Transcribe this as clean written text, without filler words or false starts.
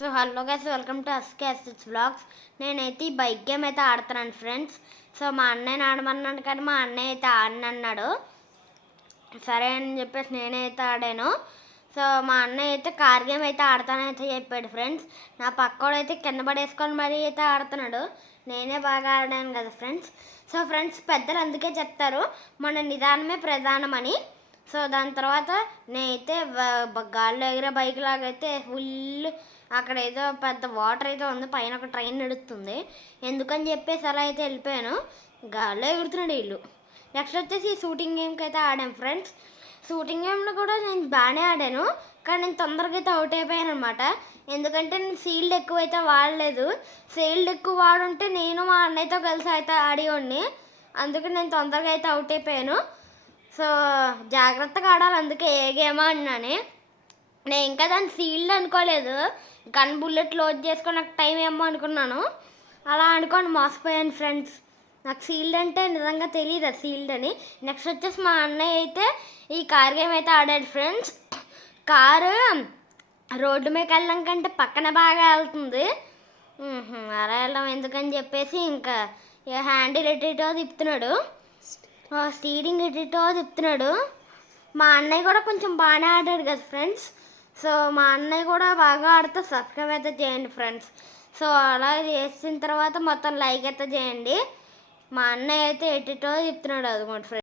So hello guys, welcome to SK SH vlogs. నేనైతే ఈ bike game అయితే ఆడుతున్నాను ఫ్రెండ్స్. సో మా అన్నయ్యని ఆడమన్నాను కానీ మా అన్నయ్య అయితే ఆడనన్నాడు. సరే అని చెప్పేసి నేనైతే ఆడాను. సో మా అన్నయ్య అయితే కార్ గేమ్ అయితే ఆడతానైతే చెప్పాడు ఫ్రెండ్స్. నా పక్కోడు అయితే కింద పడేసుకొని మరీ అయితే ఆడుతున్నాడు. నేనే బాగా ఆడాను కదా ఫ్రెండ్స్. సో ఫ్రెండ్స్, పెద్దలు అందుకే చెప్తారు మన నిదానమే ప్రధానమని. సో దాని తర్వాత నేనైతే గాల్లో ఎగిరే బైక్ లాగైతే ఫుల్ అక్కడ ఏదో పెద్ద వాటర్ అయితే ఉంది, పైన ఒక ట్రైన్ నడుస్తుంది. ఎందుకని చెప్పేసి అలా అయితే వెళ్ళిపోయాను. గాల్లో ఎగురుతున్నాడు వీళ్ళు. నెక్స్ట్ వచ్చేసి షూటింగ్ గేమ్కి అయితే ఆడాను ఫ్రెండ్స్. షూటింగ్ గేమ్లో కూడా నేను బాగానే ఆడాను, కానీ నేను తొందరగా అయితే అవుట్ అయిపోయాను అనమాట. ఎందుకంటే నేను సీల్డ్ ఎక్కువైతే వాడలేదు. సీల్డ్ ఎక్కువ వాడుంటే నేను మా అన్నయ్యతో కలిసి అయితే ఆడేవాడిని. అందుకని నేను తొందరగా అయితే అవుట్ అయిపోయాను. సో జాగ్రత్తగా ఆడాలి, అందుకే ఏ గేమ్ అన్నానే. నేను ఇంకా దాన్ని సీల్డ్ అనుకోలేదు, గన్ బుల్లెట్ లోడ్ చేసుకొని నాకు టైం ఏమో అనుకున్నాను. అలా అనుకొని మోసపోయాను ఫ్రెండ్స్. నాకు సీల్డ్ అంటే నిజంగా తెలియదు అది సీల్డ్ అని. నెక్స్ట్ వచ్చేసి మా అన్నయ్య అయితే ఈ కార్ గేమ్ అయితే ఆడాడు ఫ్రెండ్స్. కారు రోడ్డు మీదకి వెళ్ళడం కంటే పక్కన బాగా వెళ్తుంది. అలా వెళ్ళడం ఎందుకని చెప్పేసి ఇంకా హ్యాండిల్ ఎటో తిప్పుతున్నాడు, స్టీరింగ్ ఎటో తిప్పుతున్నాడు. మా అన్నయ్య కూడా కొంచెం బాగానే ఆడాడు కదా ఫ్రెండ్స్. సో మా అన్నయ్య కూడా బాగా ఆడితే సబ్స్క్రైబ్ అయితే చేయండి ఫ్రెండ్స్. సో అలా చేసిన తర్వాత మొత్తం లైక్ అయితే చేయండి. మా అన్నయ్య అయితే ఎటో తిప్పుతున్నాడు, అదిగోండి ఫ్రెండ్స్.